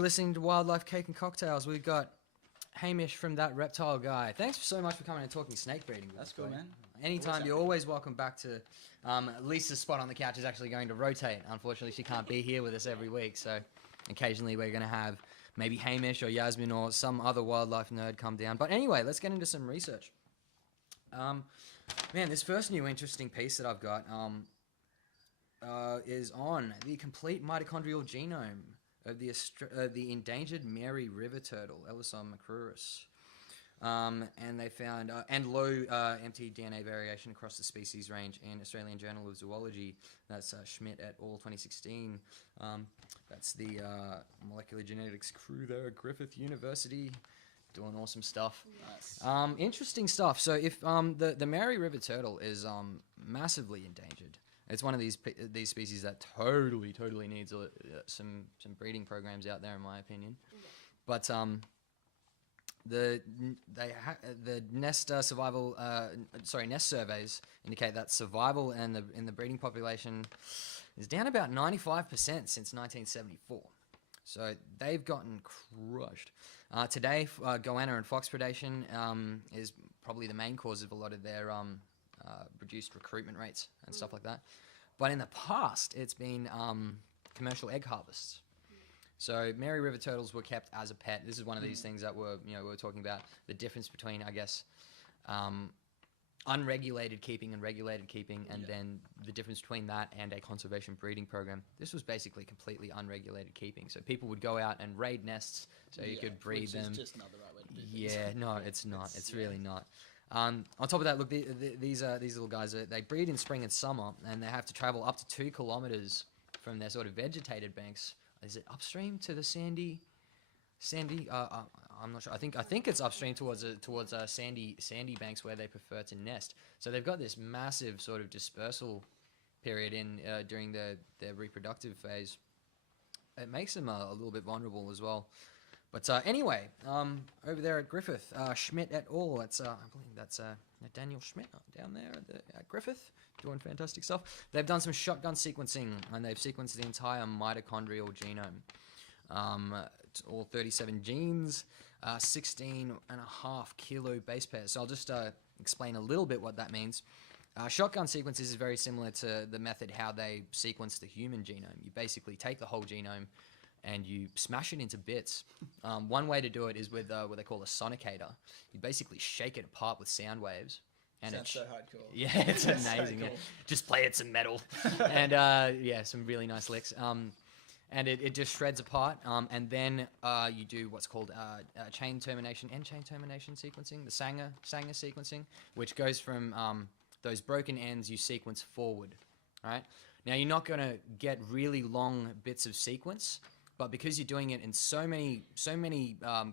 Listening to Wildlife Cake and Cocktails, we've got Hamish from That Reptile Guy. Thanks so much for coming and talking snake breeding. That's cool, man. Anytime, you're always welcome back to... Lisa's spot on the couch is actually going to rotate. Unfortunately, she can't be here with us every week, so occasionally we're going to have maybe Hamish or Yasmin or some other wildlife nerd come down. But anyway, let's get into some research. Man, this first new interesting piece that I've got is on the complete mitochondrial genome of the endangered Mary river turtle, Elusor macrurus. And they found and low mtDNA variation across the species range in Australian Journal of Zoology. That's Schmidt et al. 2016. That's the molecular genetics crew there at Griffith University, doing awesome stuff. Nice. Interesting stuff. So if the Mary river turtle is massively endangered. It's one of these species that totally needs some breeding programs out there, in my opinion. But the nest survival nest surveys indicate that survival in the breeding population is down about 95% since 1974. So they've gotten crushed. Today, goanna and fox predation is probably the main cause of a lot of their reduced recruitment rates and stuff like that. But in the past, it's been commercial egg harvests. So Mary river turtles were kept as a pet. This is one of these things that we were talking about, the difference between, I guess, unregulated keeping and regulated keeping, and then the difference between that and a conservation breeding program. This was basically completely unregulated keeping. So people would go out and raid nests so you could breed which them. Is just another right way to do things. Yeah, no, it's not. It's really not. On top of that, look, these little guys, they breed in spring and summer, and they have to travel up to 2 kilometers from their sort of vegetated banks. Is it upstream to the sandy? I'm not sure. I think it's upstream towards sandy banks where they prefer to nest. So they've got this massive sort of dispersal period during their reproductive phase. It makes them a little bit vulnerable as well. But anyway, over there at Griffith, Schmidt et al. I believe that's Daniel Schmidt down there at Griffith, doing fantastic stuff. They've done some shotgun sequencing, and they've sequenced the entire mitochondrial genome. All 37 genes, 16.5 kilo base pairs. So I'll just explain a little bit what that means. Shotgun sequences is very similar to the method how they sequence the human genome. You basically take the whole genome and you smash it into bits. One way to do it is with what they call a sonicator. You basically shake it apart with sound waves. And Sounds so hardcore. Yeah, it's amazing. So cool. Yeah. Just play it some metal. And some really nice licks. And it just shreds apart. And then you do what's called chain termination sequencing, the Sanger sequencing, which goes from those broken ends you sequence forward. Right? Now, you're not going to get really long bits of sequence, but because you're doing it in so many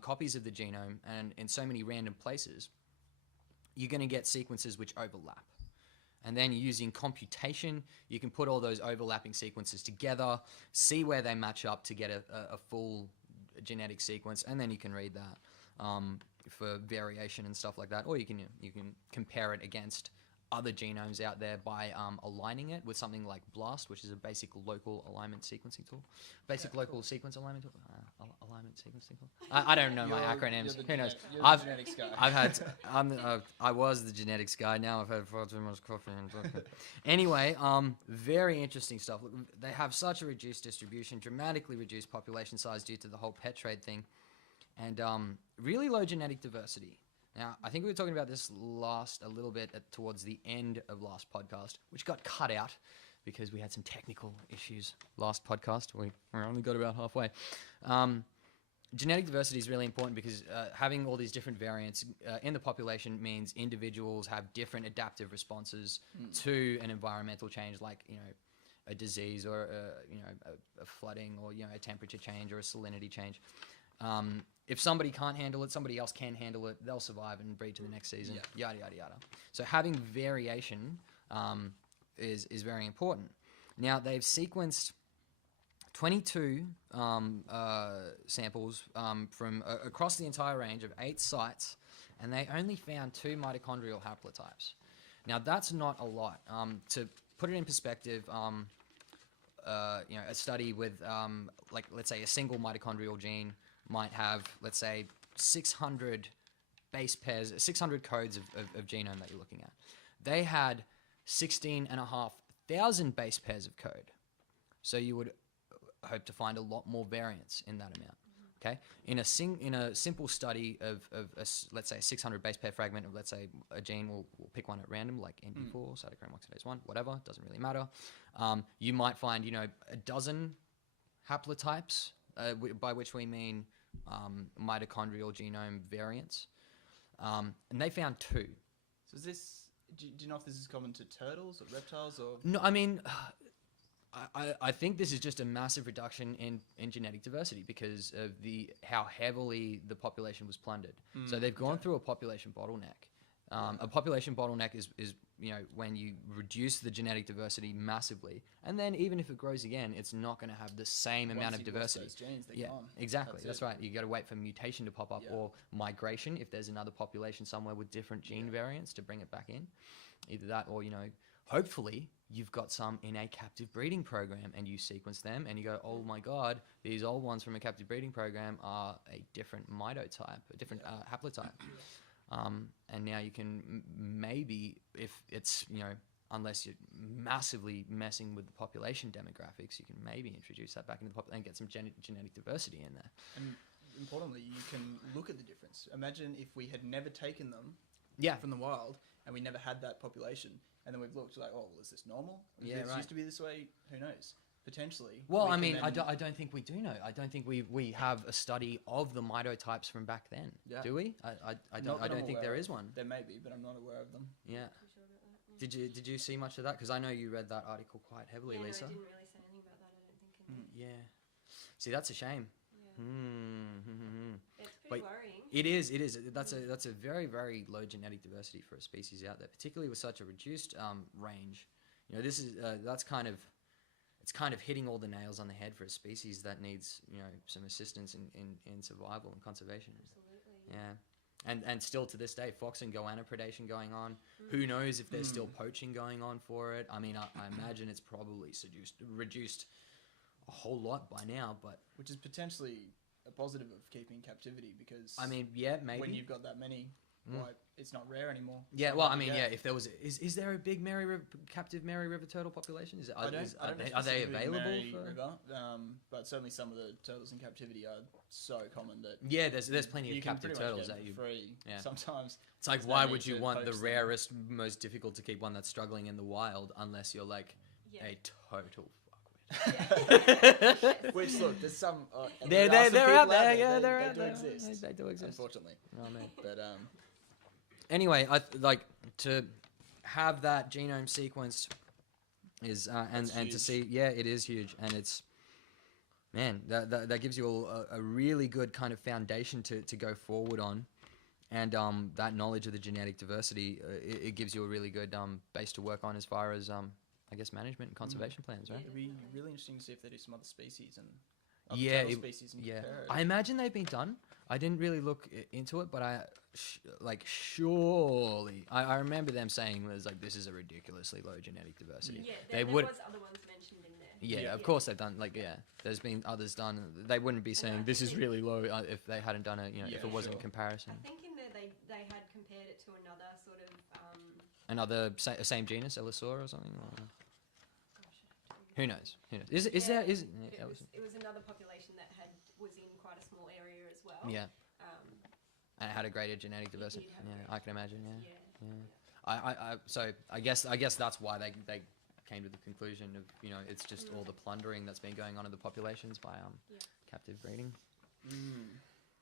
copies of the genome and in so many random places, you're going to get sequences which overlap. And then using computation, you can put all those overlapping sequences together, see where they match up to get a full genetic sequence, and then you can read that for variation and stuff like that. Or you can compare it against other genomes out there by aligning it with something like BLAST, which is a basic local alignment sequencing tool. Local sequence alignment tool. Alignment sequencing tool. I don't know my acronyms. Who knows? You're the genetics guy. I was the genetics guy. Now I've had far too much coffee. Anyway, very interesting stuff. Look, they have such a reduced distribution, dramatically reduced population size due to the whole pet trade thing, and really low genetic diversity. Now, I think we were talking about this a little bit towards the end of last podcast, which got cut out because we had some technical issues last podcast. We only got about halfway. Genetic diversity is really important because having all these different variants in the population means individuals have different adaptive responses to an environmental change, like a disease or a flooding or a temperature change or a salinity change. If somebody can't handle it, somebody else can handle it. They'll survive and breed to the next season. Yada yada yada. So having variation is very important. Now they've sequenced 22 samples from across the entire range of 8 sites, and they only found 2 mitochondrial haplotypes. Now that's not a lot. To put it in perspective, a study with like let's say a single mitochondrial gene might have, let's say, 600 base pairs, 600 codes of genome that you're looking at. They had 16,500 base pairs of code. So you would hope to find a lot more variance in that amount. Okay, in a simple study of let's say a 600 base pair fragment of, let's say, a gene, we'll pick one at random, like ND4, cytochrome oxidase 1, whatever, doesn't really matter. You might find, a dozen haplotypes, by which we mean mitochondrial genome variants, and they found 2. So is this? Do you know if this is common to turtles or reptiles or? No, I mean, I think this is just a massive reduction in genetic diversity because of how heavily the population was plundered. So they've gone through a population bottleneck. A population bottleneck is when you reduce the genetic diversity massively, and then even if it grows again, it's not going to have the same amount of diversity. Those genes, Yeah, gone. exactly. That's right. You got to wait for mutation to pop up or migration if there's another population somewhere with different gene variants to bring it back in. Either that or, hopefully you've got some in a captive breeding program and you sequence them and you go, oh my God, these old ones from a captive breeding program are a different mitotype, a different haplotype. And now you can maybe, if it's, unless you're massively messing with the population demographics, you can maybe introduce that back into the population and get some genetic diversity in there. And importantly, you can look at the difference. Imagine if we had never taken them from the wild and we never had that population, and then we've looked like, oh, well, is this normal? It used to be this way. Who knows? Potentially. Well, I mean, I don't think we do know. I don't think we have a study of the mitotypes from back then. Yeah. Do we? I don't think there is one. There may be, but I'm not aware of them. Yeah. Did you see much of that? Because I know you read that article quite heavily, Yeah, Lisa. no, I didn't really say anything about that, I don't think. Yeah. See, that's a shame. It's pretty worrying. It is. That's a very, very low genetic diversity for a species out there, particularly with such a reduced range. This is it's kind of hitting all the nails on the head for a species that needs some assistance in survival and conservation. Absolutely. Yeah. And still to this day, fox and goanna predation going on. Who knows if there's still poaching going on for it? I mean, I imagine it's probably reduced a whole lot by now, but which is potentially a positive of keeping captivity because I mean, yeah, maybe when you've got that many, it's not rare anymore. Yeah, well, I mean, if there was, is there a big captive Mary River turtle population? Are they available? River, but certainly some of the turtles in captivity are so common that there's plenty of captive turtles that you free. Yeah. Sometimes it's like, why would you want the rarest, most difficult to keep one that's struggling in the wild unless you're like a total which look, there's some they're out there. Yeah, they're out there. They do exist, unfortunately. Oh man. But anyway, I like to have that genome sequenced is and to see, it is huge, and it's that gives you a really good kind of foundation to go forward on, and that knowledge of the genetic diversity it gives you a really good base to work on as far as I guess management and conservation plans, right? It'd be really interesting to see if they do some other species and species and compare it. I imagine they've been done. I didn't really look into it, but surely I remember them saying this is a ridiculously low genetic diversity. Yeah, there was other ones mentioned in there. Yeah, of course they've done. There's been others done. They wouldn't be saying this is really low if they hadn't done it. If it wasn't a comparison. I think in there they had compared it to another sort of. Another same genus, Elusor or something. Who knows? Is it was another population that was in quite a small area as well. Yeah. And it had a greater genetic diversity. I can imagine. So I guess that's why they came to the conclusion of it's just all the plundering that's been going on in the populations by captive breeding.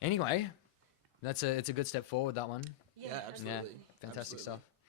Anyway, it's a good step forward, that one. Yeah, absolutely. Fantastic stuff.